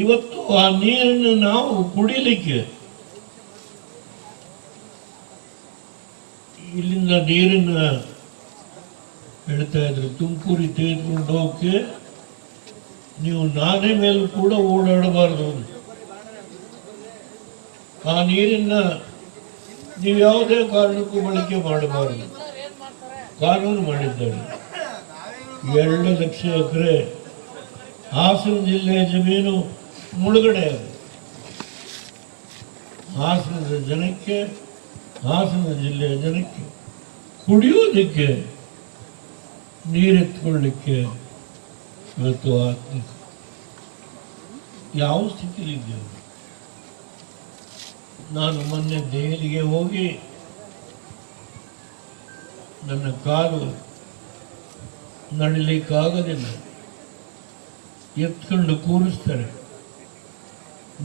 ಇವತ್ತು ಆ ನೀರನ್ನು ನಾವು ಕುಡಿಲಿಕ್ಕೆ ಇಲ್ಲಿಂದ ನೀರನ್ನ ಹೇಳ್ತಾ ಇದ್ರು ತುಮಕೂರಿ ತೆಗೆದುಕೊಂಡು ಹೋಗಕ್ಕೆ ನೀವು ನಾನೇ ಮೇಲೆ ಕೂಡ ಓಡಾಡಬಾರದು. ಆ ನೀರನ್ನ ನೀವು ಯಾವುದೇ ಕಾರಣಕ್ಕೂ ಬಳಕೆ ಮಾಡಬಾರದು. ಕಾನೂನು ಮಾಡಿದ್ದಾರೆ. ಎರಡು ಲಕ್ಷ ಎಕರೆ ಹಾಸನ ಜಿಲ್ಲೆಯ ಜಮೀನು ಮುಳುಗಡೆ. ಹಾಸನದ ಜನಕ್ಕೆ, ಹಾಸನ ಜಿಲ್ಲೆಯ ಜನಕ್ಕೆ ಕುಡಿಯೋದಕ್ಕೆ ನೀರೆತ್ಕೊಳ್ಳಿಕ್ಕೆ ಇವತ್ತು ಆತ್ಮ ಯಾವ ಸ್ಥಿತಿಲಿದ್ದೇವೆ ನಾನು ಮೊನ್ನೆ ದೆಹಲಿಗೆ ಹೋಗಿ ನನ್ನ ಕಾಲು ನಡಿಲಿಕ್ಕಾಗೋದಿಲ್ಲ. ಎತ್ಕೊಂಡು ಕೂರಿಸ್ತಾರೆ.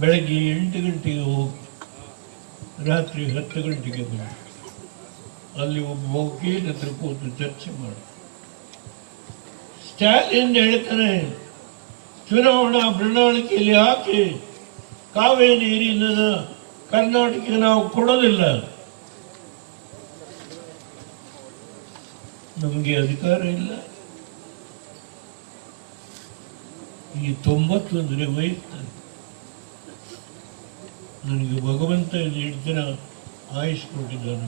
ಬೆಳಗ್ಗೆ ಎಂಟು ಗಂಟೆಗೆ ಹೋಗಿ, ರಾತ್ರಿ ಹತ್ತು ಗಂಟೆಗೆ ಬಂದು. ಅಲ್ಲಿ ಒಬ್ಬ ವಕೀಲ ಹತ್ರ ಕೂತು ಚರ್ಚೆ ಮಾಡಿ. ಸ್ಟಾಲಿನ್ ಹೇಳ್ತಾನೆ, ಚುನಾವಣಾ ಪ್ರಣಾಳಿಕೆಯಲ್ಲಿ ಹಾಕಿ ಕಾವೇರಿ ನೀರಿನ ಕರ್ನಾಟಕಕ್ಕೆ ನಾವು ಕೊಡೋದಿಲ್ಲ. ನಮಗೆ ಅಧಿಕಾರ ಇಲ್ಲ. ಈ ತೊಂಬತ್ತೊಂದನೇ ವಯಸ್ಸು ನನಗೆ ಭಗವಂತ ಎರಡು ದಿನ ಆಯುಷ್ ಕೊಟ್ಟಿದ್ದಾನೆ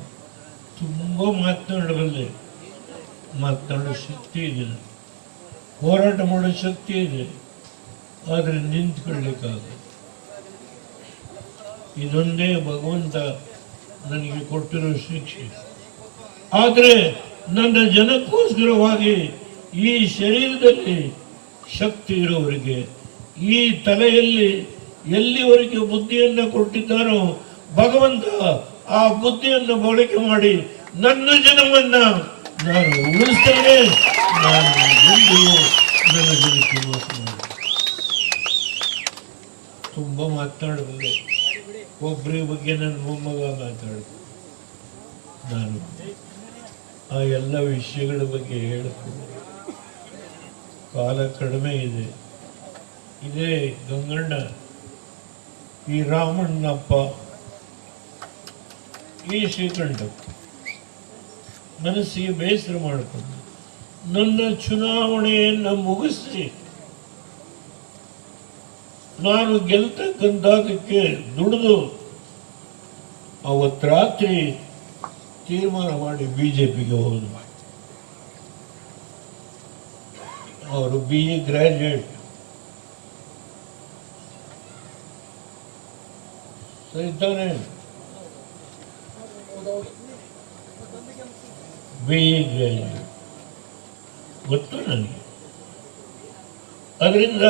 ತುಂಬ ಮಾತನಾಡಬಲ್ಲೆ. ಮಾತನಾಡೋ ಶಕ್ತಿ ಇದೆ. ಹೋರಾಟ ಮಾಡೋ ಶಕ್ತಿ ಇದೆ. ಆದರೆ ನಿಂತ್ಕೊಳ್ಳಿಕ್ಕಾಗ ಇದೊಂದೇ ಭಗವಂತ ನನಗೆ ಕೊಟ್ಟಿರೋ ಶಿಕ್ಷೆ. ಆದರೆ ನನ್ನ ಜನಕ್ಕೋಸ್ಕರವಾಗಿ ಈ ಶರೀರದಲ್ಲಿ ಶಕ್ತಿ ಇರೋವರಿಗೆ ಈ ತಲೆಯಲ್ಲಿ ಎಲ್ಲಿವರೆಗೆ ಬುದ್ಧಿಯನ್ನು ಕೊಟ್ಟಿದ್ದಾನೋ ಭಗವಂತ ಆ ಬುದ್ಧಿಯನ್ನು ಬಳಕೆ ಮಾಡಿ ನನ್ನ ಜನವನ್ನ ನಾನು ಉಳಿಸ್ತೇನೆ. ನಾನು ನನ್ನ ಜನಕ್ಕೆ. ತುಂಬ ಮಾತನಾಡಬಲ್ಲೆ ಬಗ್ಗೆ ನನ್ನ ಮೊಮ್ಮಗ ಮಾತಾಡ ನಾನು ಆ ಎಲ್ಲ ವಿಷಯಗಳ ಬಗ್ಗೆ ಹೇಳ್ತೀನಿ. ಕಾಲ ಕಡಿಮೆ ಇದೆ. ಇದೇ ಗಂಗಣ್ಣ ಈ ರಾಮಣ್ಣಪ್ಪ ಈ ಶ್ರೀಕಂಠಪ್ಪ ಮನಸ್ಸಿಗೆ ಬೇಸರ ಮಾಡಿಕೊಂಡು ನನ್ನ ಚುನಾವಣೆಯನ್ನು ಮುಗಿಸಿ ನಾನು ಗೆಲ್ತಕ್ಕಂಥದಕ್ಕೆ ದುಡಿದು ಅವತ್ತು ರಾತ್ರಿ ತೀರ್ಮಾನ ಮಾಡಿ ಬಿಜೆಪಿಗೆ ಹೋದ್ರು ಅವರು ಬಿ ಎ ಗ್ರಾಜ್ಯುಯೇಟ್ ಸರಿ ಬೀಗ ಗೊತ್ತು ನನಗೆ ಅದರಿಂದ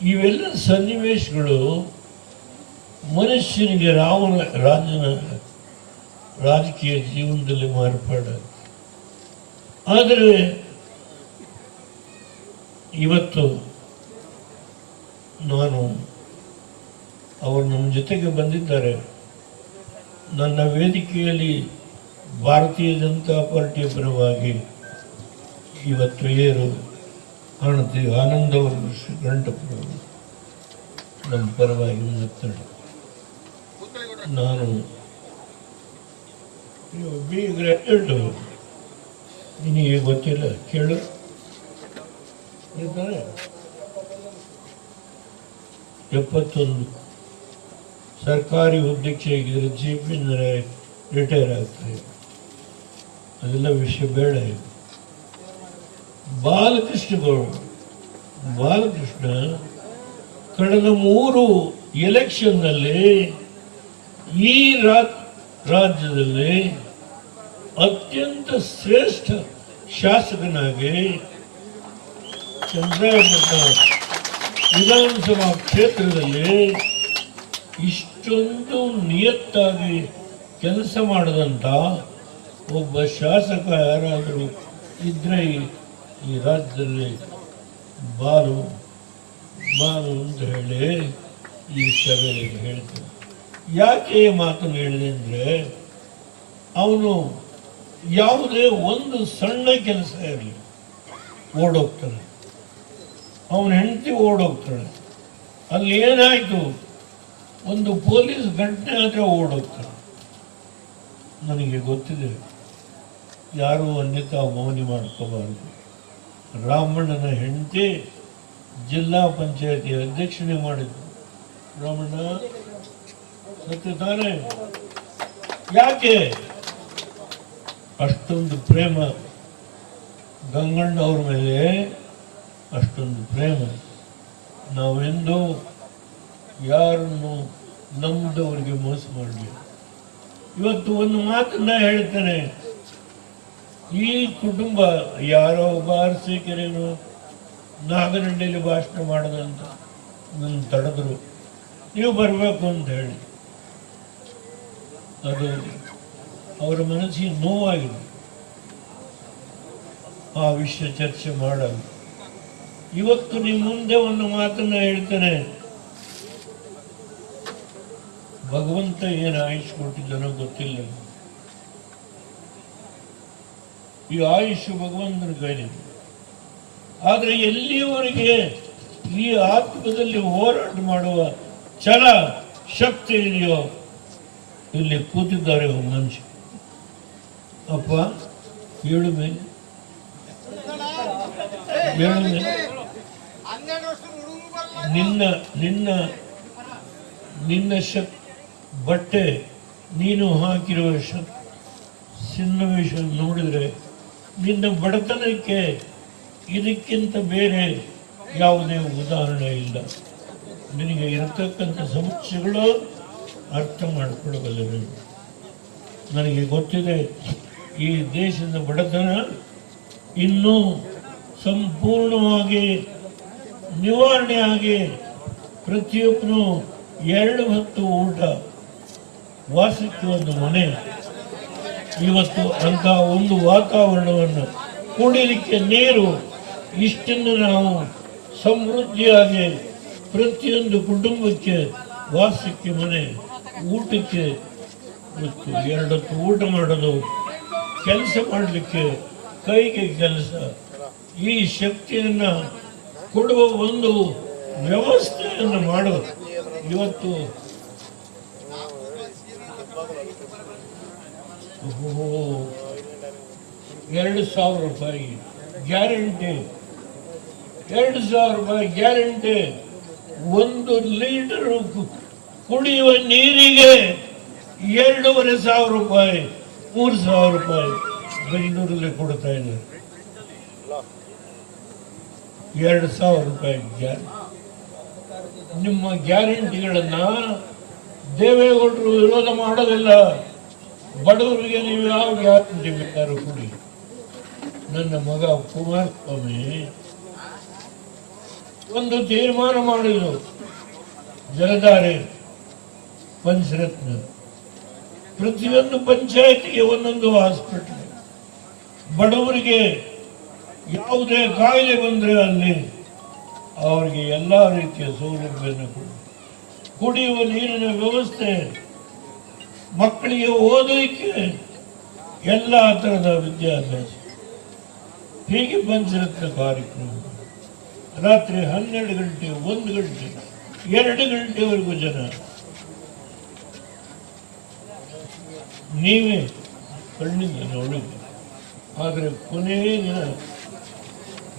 ಇವೆಲ್ಲ ಸನ್ನಿವೇಶಗಳು ಮನುಷ್ಯನಿಗೆ ರಾವಣ, ರಾಜನ ರಾಜಕೀಯ ಜೀವನದಲ್ಲಿ ಮಾರ್ಪಾಡ. ಆದರೆ ಇವತ್ತು ನಾನು ಅವರು ನಮ್ಮ ಜೊತೆಗೆ ಬಂದಿದ್ದಾರೆ. ನನ್ನ ವೇದಿಕೆಯಲ್ಲಿ ಭಾರತೀಯ ಜನತಾ ಪಾರ್ಟಿಯ ಪರವಾಗಿ ಇವತ್ತು ಏರು ಕಾಣುತ್ತೆ ಆನಂದ ಅವರು ಶ್ರೀಕಂಠಪುರವರು ನನ್ನ ಪರವಾಗಿ ಮಾತಾಡಿ ನಾನು ಬಿ ಗ್ರಾಜ್ಯುಯೇಟ್ ನಿನಗೆ ಗೊತ್ತಿಲ್ಲ, ಕೇಳು. ಎಪ್ಪತ್ತೊಂದು ಸರ್ಕಾರಿ ಹುದ್ದೆಗೆ ಚೀಫ್ ಇಂಜಿನಿಯರ್ ರಿಟೈರ್ ಆಗ್ತಾರೆ. ಅದೆಲ್ಲ ವಿಷಯ ಬೇಡ ಬಾಲಕೃಷ್ಣ ಬಾಲಕೃಷ್ಣ ಕಳೆದ ಮೂರು ಎಲೆಕ್ಷನ್ನಲ್ಲಿ ಈ ರಾಜ್ಯದಲ್ಲಿ ಅತ್ಯಂತ ಶ್ರೇಷ್ಠ ಶಾಸಕನಾಗಿ ಚಂದ್ರಾಯಪಟ್ಟಣ ವಿಧಾನಸಭಾ ಕ್ಷೇತ್ರದಲ್ಲಿ ಇಷ್ಟೊಂದು ನಿಯತ್ತಾಗಿ ಕೆಲಸ ಮಾಡಿದಂಥ ಒಬ್ಬ ಶಾಸಕ ಯಾರಾದರೂ ಇದ್ರೆ ಈ- ರಾಜ್ಯದಲ್ಲಿ ಬಾರು ಬಾರು ಅಂತ ಹೇಳಿ ಈ ಸಭೆಯಲ್ಲಿ ಹೇಳ್ತೇನೆ. ಯಾಕೆ ಮಾತನ್ನು ಹೇಳಿದೆ ಅಂದರೆ ಅವನು ಯಾವುದೇ ಒಂದು ಸಣ್ಣ ಕೆಲಸ ಇರಲಿ, ಓಡೋಗ್ತಾನೆ. ಅವನ ಹೆಂಡತಿ ಓಡೋಗ್ತಾಳೆ. ಅಲ್ಲಿ ಏನಾಯ್ತು? ಒಂದು ಪೊಲೀಸ್ ಗಂಟೆ ಆದರೆ ಓಡೋದು ನನಗೆ ಗೊತ್ತಿದೆ. ಯಾರೂ ಅನ್ಯತಾ ಮೌನಿ ಮಾಡ್ಕೋಬಾರದು. ರಾಮಣ್ಣನ ಹೆಂಡತಿ ಜಿಲ್ಲಾ ಪಂಚಾಯತಿ ಅಧ್ಯಕ್ಷಣೆ ಮಾಡಿದ್ರು ರಾಮಣ್ಣ, ಸತ್ಯ ಯಾಕೆ? ಅಷ್ಟೊಂದು ಪ್ರೇಮ. ಗಂಗಣ್ಣವ್ರ ಮೇಲೆ ಅಷ್ಟೊಂದು ಪ್ರೇಮ. ನಾವೆಂದೂ ಯಾರನ್ನು ನಂಬಿದವರಿಗೆ ಮೋಸ ಮಾಡಲಿ. ಇವತ್ತು ಒಂದು ಮಾತನ್ನ ಹೇಳ್ತೇನೆ. ಈ ಕುಟುಂಬ ಯಾರೋ ಒಬ್ಬ ಅರಸೀಕೆರೆನು ನಾಗನಹಳ್ಳಿಯಲ್ಲಿ ಭಾಷಣ ಮಾಡದಂತ ನನ್ನ ತಡೆದ್ರು. ನೀವು ಬರಬೇಕು ಅಂತ ಹೇಳಿ. ಅದು ಅವರ ಮನಸ್ಸಿಗೆ ನೋವಾಗಿದೆ. ಆ ವಿಷಯ ಚರ್ಚೆ ಮಾಡಲು. ಇವತ್ತು ನಿಮ್ಮ ಮುಂದೆ ಒಂದು ಮಾತನ್ನ ಹೇಳ್ತೇನೆ. ಭಗವಂತ ಏನು ಆಯುಷ್ ಕೊಟ್ಟಿದ್ದಾನೋ ಗೊತ್ತಿಲ್ಲ. ಈ ಆಯುಷ್ ಭಗವಂತನ ಕೈಲಿದೆ ಆದರೆ ಎಲ್ಲಿಯವರೆಗೆ ಈ ಆತ್ಮದಲ್ಲಿ ಹೋರಾಟ ಮಾಡುವ ಛಲ, ಶಕ್ತಿ ಇದೆಯೋ, ಇಲ್ಲಿ ಕೂತಿದ್ದಾರೆ ಮನುಷ್ಯ. ಅಪ್ಪ ಏಳು ಮೇಲೆ ನಿನ್ನ ನಿನ್ನ ನಿನ್ನ ಶಕ್ ಬಟ್ಟೆ ನೀನು ಹಾಕಿರುವ ಸನ್ನಿವೇಶ ನೋಡಿದರೆ ನಿನ್ನ ಬಡತನಕ್ಕೆ ಇದಕ್ಕಿಂತ ಬೇರೆ ಯಾವುದೇ ಉದಾಹರಣೆ ಇಲ್ಲ. ನಿನಗೆ ಇರತಕ್ಕಂಥ ಸಮಸ್ಯೆಗಳು ಅರ್ಥ ಮಾಡಿಕೊಳ್ಳಬಲ್ಲರು ನನಗೆ ಗೊತ್ತಿದೆ, ಈ ದೇಶದ ಬಡತನ ಇನ್ನೂ ಸಂಪೂರ್ಣವಾಗಿ ನಿವಾರಣೆ ಆಗಿ ಪ್ರತಿಯೊಬ್ಬನು ಎರಡು ಹತ್ತು ಊಟ ವಾಸಕ್ಕೆ ಒಂದು ಮನೆ. ಇವತ್ತು ಅಂತ ಒಂದು ವಾತಾವರಣವನ್ನು ಕುಡಿಲಿಕ್ಕೆ ನೀರು, ಇಷ್ಟನ್ನು ನಾವು ಸಮೃದ್ಧಿಯಾಗಿ ಪ್ರತಿಯೊಂದು ಕುಟುಂಬಕ್ಕೆ, ವಾಸಕ್ಕೆ, ಮನೆ, ಊಟಕ್ಕೆ ಮತ್ತು ಎರಡತ್ತು ಊಟ ಮಾಡೋದು ಕೆಲಸ ಮಾಡಲಿಕ್ಕೆ ಕೈಗೆ ಕೆಲಸ. ಈ ಶಕ್ತಿಯನ್ನ ಕೊಡುವ ಒಂದು ವ್ಯವಸ್ಥೆಯನ್ನು ಮಾಡೋದು ಇವತ್ತು ಎರಡು ಸಾವಿರ ರೂಪಾಯಿ. ಗ್ಯಾರಂಟಿ. ಎರಡು ಸಾವಿರ ರೂಪಾಯಿ ಗ್ಯಾರಂಟಿ. ಒಂದು ಲೀಟರ್ ಕುಡಿಯುವ ನೀರಿಗೆ ಎರಡೂವರೆ ಸಾವಿರ ರೂಪಾಯಿ, ಮೂರು ಸಾವಿರ ರೂಪಾಯಿ ಬೆಂಗಳೂರಲ್ಲಿ ಕೊಡ್ತಾ ಇದ್ದಾರೆ. ಎರಡು ಸಾವಿರ ರೂಪಾಯಿ ನಿಮ್ಮ ಗ್ಯಾರಂಟಿಗಳನ್ನ ದೇವೇಗೌಡರು ವಿರೋಧ ಮಾಡೋದಿಲ್ಲ. ಬಡವರಿಗೆ ನೀವು ಯಾವ ಗ್ಯಾರಂಟಿ ಬೇಕಾದ್ರೂ ಕೊಡಿ? ನನ್ನ ಮಗ ಕುಮಾರಸ್ವಾಮಿ ಒಂದು ತೀರ್ಮಾನ ಮಾಡಿದ್ರು. ಜಲಧಾರೆ ಪಂಚರತ್ನ. ಪ್ರತಿಯೊಂದು ಪಂಚಾಯತಿಗೆ ಒಂದೊಂದು ಹಾಸ್ಪಿಟಲ್ ಬಡವರಿಗೆ ಯಾವುದೇ ಕಾಯಿಲೆ ಬಂದರೆ ಅಲ್ಲಿ ಅವರಿಗೆ ಎಲ್ಲ ರೀತಿಯ ಸೌಲಭ್ಯವನ್ನು ಕೊಡಿ. ಕುಡಿಯುವ ನೀರಿನ ವ್ಯವಸ್ಥೆ ಮಕ್ಕಳಿಗೆ ಓದೋಕೆ ಎಲ್ಲ ಥರದ ವಿದ್ಯಾಭ್ಯಾಸ. ಹೀಗೆ ಬಂದಿರುತ್ತೆ ಕಾರ್ಯಕ್ರಮ. ರಾತ್ರಿ ಹನ್ನೆರಡು ಗಂಟೆ, ಒಂದು ಗಂಟೆ, ಎರಡು ಗಂಟೆವರೆಗೂ ಜನ. ನೀವೇ ಕಣ್ಣಿಂದ ನೋಡಿ ಆದರೆ ಕೊನೆಯ ದಿನ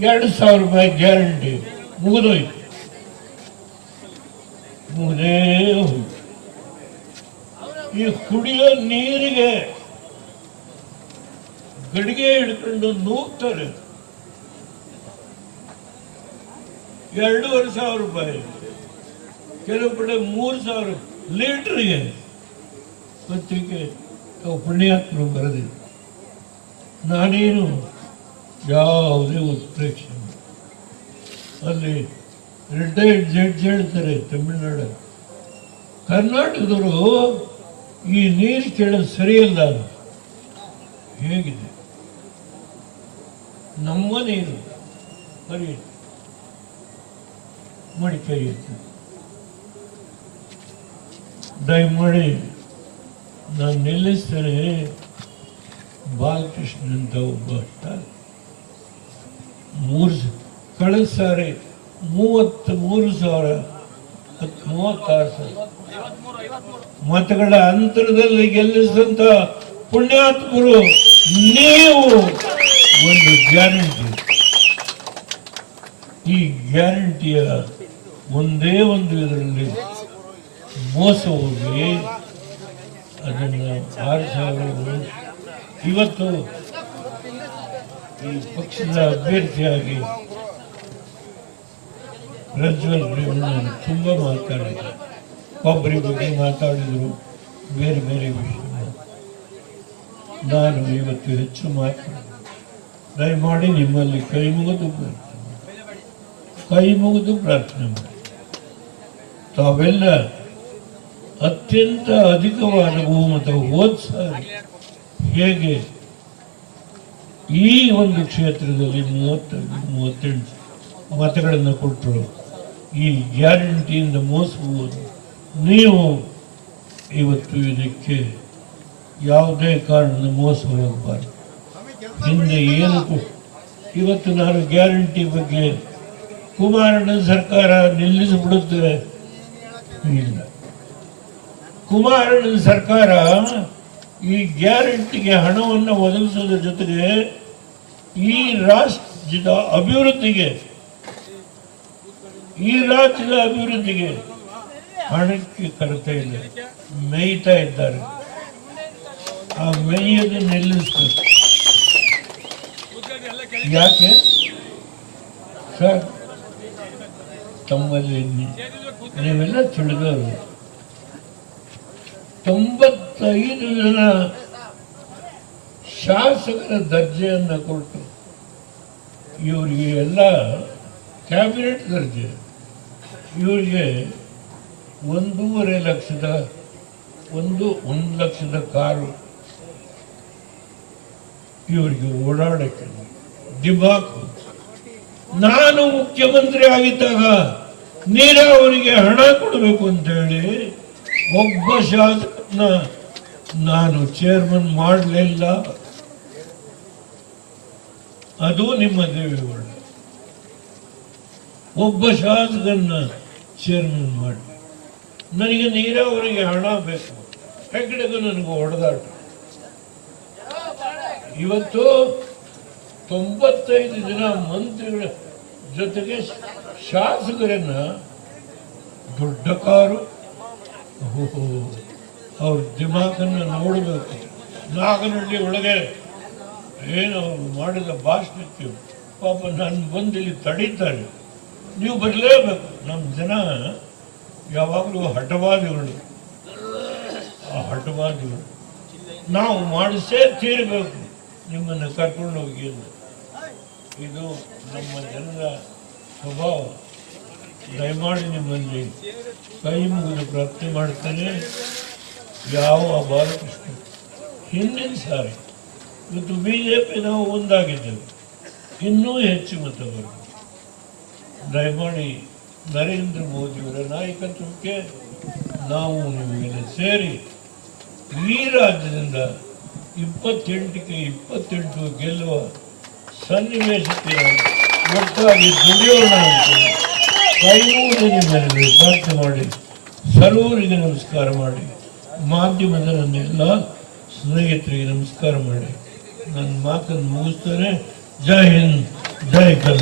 ಎರಡು ಸಾವಿರ ರೂಪಾಯಿ ಗ್ಯಾರಂಟಿ ಮುಗಿದೋಯ್ತು. ಮುಗಿದೇ ಹೋಯ್ತು. ಈ ಕುಡಿಯೋ ನೀರಿಗೆ ಗಡಿಗೆ ಹಿಡ್ಕೊಂಡು ನೂಗ್ತಾರೆ ಎರಡೂವರೆ ಸಾವಿರ ರೂಪಾಯಿ. ಕೆಲವು ಕಡೆ ಮೂರು ಸಾವಿರ ಲೀಟ್ರಿಗೆ ಪತ್ರಿಕೆ ಪುಣ್ಯಾತ್ಮರು ಬರೆದಿದೆ ನಾನೇನು ಯಾವುದೇ ಉತ್ಪ್ರೇಕ್ಷೆ. ಅಲ್ಲಿ ರಿಟೈರ್ಡ್ ಜಡ್ಜ್ ಹೇಳ್ತಾರೆ ತಮಿಳುನಾಡು ಕರ್ನಾಟಕದವರು ಈ ನೀರು ಕೇಳೋದು ಸರಿಯಲ್ಲ ಅದು. ಹೇಗಿದೆ? ನಮ್ಮ ನೀರು. ಬರೀ ಮಡಿಕೇರಿ ದಯಮಾಡಿ ನಾನು ನಿಲ್ಲಿಸ್ತೇನೆ. ಬಾಲಕೃಷ್ಣ ಅಂತ ಒಬ್ಬ ಮೂರು ಕಳೆದ ಸಾರಿ ಮೂವತ್ತ್ ಮೂರು ಸಾವಿರ ಮೂವತ್ತಾರು ಮತಗಳ ಅಂತರದಲ್ಲಿ ಗೆಲ್ಲಿಸಿದಂತ ಪುಣ್ಯಾತ್ಮರು ನೀವು ಒಂದು ಗ್ಯಾರಂಟಿ. ಈ ಗ್ಯಾರಂಟಿಯ ಒಂದೇ ಒಂದು ಇದರಲ್ಲಿ ಮೋಸ ಹೋಗಿ ಅದನ್ನು ಆರು ಸಾವಿರ ಇವತ್ತು ಈ ಪಕ್ಷದ ಅಭ್ಯರ್ಥಿಯಾಗಿ ಪ್ರಜ್ವಲ್ ರೇವಣ್ಣ ತುಂಬ ಮಾತಾಡಿದ್ರು. ಕೊಬ್ಬರಿ ಬಗ್ಗೆ ಮಾತಾಡಿದರು. ಬೇರೆ ಬೇರೆ ವಿಷಯ ನಾನು ಇವತ್ತು ಹೆಚ್ಚು ಮಾತಾಡ ದಯಮಾಡಿ ನಿಮ್ಮಲ್ಲಿ ಕೈ ಮುಗಿದು ಪ್ರಾರ್ಥನೆ ಕೈ ಮುಗಿದು ಪ್ರಾರ್ಥನೆ ಮಾಡಿ. ತಾವೆಲ್ಲ ಅತ್ಯಂತ ಅಧಿಕವಾದ ಬಹುಮತ ಹೋದ ಸಾರಿ ಹೇಗೆ? ಈ ಒಂದು ಕ್ಷೇತ್ರದಲ್ಲಿ ಮೂವತ್ತೈದು, ಮೂವತ್ತೆಂಟು ಮತಗಳನ್ನು ಕೊಟ್ಟರು ಈ ಗ್ಯಾರಂಟಿಯಿಂದ ಮೋಸಬಹುದು. ನೀವು ಇವತ್ತು ಇದಕ್ಕೆ ಯಾವುದೇ ಕಾರಣದ ಮೋಸ ಹೋಗಬಾರ್ದು. ಹಿಂದೆ ಏನು ಇವತ್ತು ನಾನು ಗ್ಯಾರಂಟಿ ಬಗ್ಗೆ ಕುಮಾರಣ್ಣ ಸರ್ಕಾರ ನಿಲ್ಲಿಸಿಬಿಡುತ್ತೆ ಇಲ್ಲ. ಕುಮಾರಣ್ಣ ಸರ್ಕಾರ ಈ ಗ್ಯಾರಂಟಿಗೆ ಹಣವನ್ನು ಒದಗಿಸೋದ್ರ ಜೊತೆಗೆ ಈ ರಾಷ್ಟ್ರದ ಅಭಿವೃದ್ಧಿಗೆ ಈ ರಾಜ್ಯದ ಅಭಿವೃದ್ಧಿಗೆ ಹಣಕ್ಕೆ ಕರೆತ ಇಲ್ಲ, ಮೇಯ್ತಾ ಇದ್ದಾರೆ. ಆ ಮೇಯ್ಯದು ನಿಲ್ಲಿಸ್ತದೆ ಯಾಕೆ? ಸರ್, ತಮ್ಮಲ್ಲಿ ನೀವೆಲ್ಲ ತಿಳಿದವರು. ತೊಂಬತ್ತೈದು ಜನ ಶಾಸಕರ ದರ್ಜೆಯನ್ನು ಕೊಟ್ಟು ಇವರಿಗೆ ಎಲ್ಲ ಕ್ಯಾಬಿನೆಟ್ ದರ್ಜೆ. ಇವರಿಗೆ ಒಂದೂವರೆ ಲಕ್ಷದ, ಒಂದು ಒಂದು ಲಕ್ಷದ ಕಾರು ಇವರಿಗೆ ಓಡಾಡಕ್ಕೆ ದಿಬಾಕ್. ನಾನು ಮುಖ್ಯಮಂತ್ರಿ ಆಗಿದ್ದಾಗ ನೀರಾವರಿಗೆ ಹಣ ಕೊಡಬೇಕು ಅಂತ ಹೇಳಿ ಒಬ್ಬ ಶಾಸಕನ ನಾನು ಚೇರ್ಮನ್ ಮಾಡಲಿಲ್ಲ. ಅದು ನಿಮ್ಮ ದೇವೇಗೌಡ ಒಬ್ಬ ಶಾಸಕನ್ನ ಚೇರ್ಮನ್ ಮಾಡಿ. ನನಗೆ ನೀರಾವರಿಗೆ ಹಣ ಬೇಕು. ಹೆಗ್ಡೆಗೂ ನನಗೆ ಹೊಡೆದಾಟ. ಇವತ್ತು ತೊಂಬತ್ತೈದು ಜನ ಮಂತ್ರಿಗಳ ಜೊತೆಗೆ ಶಾಸಕರನ್ನ ದೊಡ್ಡ ಕಾರು ಅವ್ರ ದಿಮಾಕನ್ನು ನೋಡಬೇಕು. ನಾಗನಹಳ್ಳಿ ಒಳಗೆ ಏನು ಅವ್ರು ಮಾಡಿದ ಭಾಷಣಕ್ಕೆ ಪಾಪ ನಾನು ಬಂದಿಲ್ಲಿ ತಡೀತಾರೆ. ನೀವು ಬರಲೇಬೇಕು. ನಮ್ಮ ಜನ ಯಾವಾಗಲೂ ಹಠವಾದಿಗಳು ಆ ಹಠವಾದಿಗಳು ನಾವು ಮಾಡಿಸೇ ತೀರಬೇಕು. ನಿಮ್ಮನ್ನು ಕರ್ಕೊಂಡು ಹೋಗಿ. ಇದು ನಮ್ಮ ಜನರ ಸ್ವಭಾವ. ದಯಮಾಡಿ ನಿಮ್ಮಲ್ಲಿ ಕೈ ಮುಗಿದು ಪ್ರಾರ್ಥನೆ ಮಾಡ್ತಾನೆ. ಯಾವ ಬಾಲಕೃಷ್ಣ ಹಿಂದಿನ ಸಾರಿ ಇವತ್ತು ಬಿ ಜೆ ಪಿ ನಾವು ಒಂದಾಗಿದ್ದೇವೆ. ಇನ್ನೂ ಹೆಚ್ಚು ಮತ ಬರಬೇಕು ದಯಮಾಡಿ ನರೇಂದ್ರ ಮೋದಿಯವರ ನಾಯಕತ್ವಕ್ಕೆ ನಾವು ನಿಮಗೆ ಸೇರಿ ಈ ರಾಜ್ಯದಿಂದ ಇಪ್ಪತ್ತೆಂಟಕ್ಕೆ ಇಪ್ಪತ್ತೆಂಟು ಗೆಲ್ಲುವ ಸನ್ನಿವೇಶಕ್ಕೆ ಒಟ್ಟಾಗಿ ದುಡಿಯೋಣ ಅಂತ ಕೈಮೂರಿನ ಮೇಲೆ ಪ್ರಾರ್ಥನೆ ಮಾಡಿ, ಸರ್ವರಿಗೆ ನಮಸ್ಕಾರ ಮಾಡಿ ಮಾಧ್ಯಮದ ನನ್ನೆಲ್ಲ ಸ್ನೇಹಿತರಿಗೆ ನಮಸ್ಕಾರ ಮಾಡಿ. ನನ್ನ ಮಾತನ್ನು ಮುಗಿಸ್ತಾರೆ ಜೈ ಹಿಂದ್, ಜೈ ಕರ್ನಾಟಕ.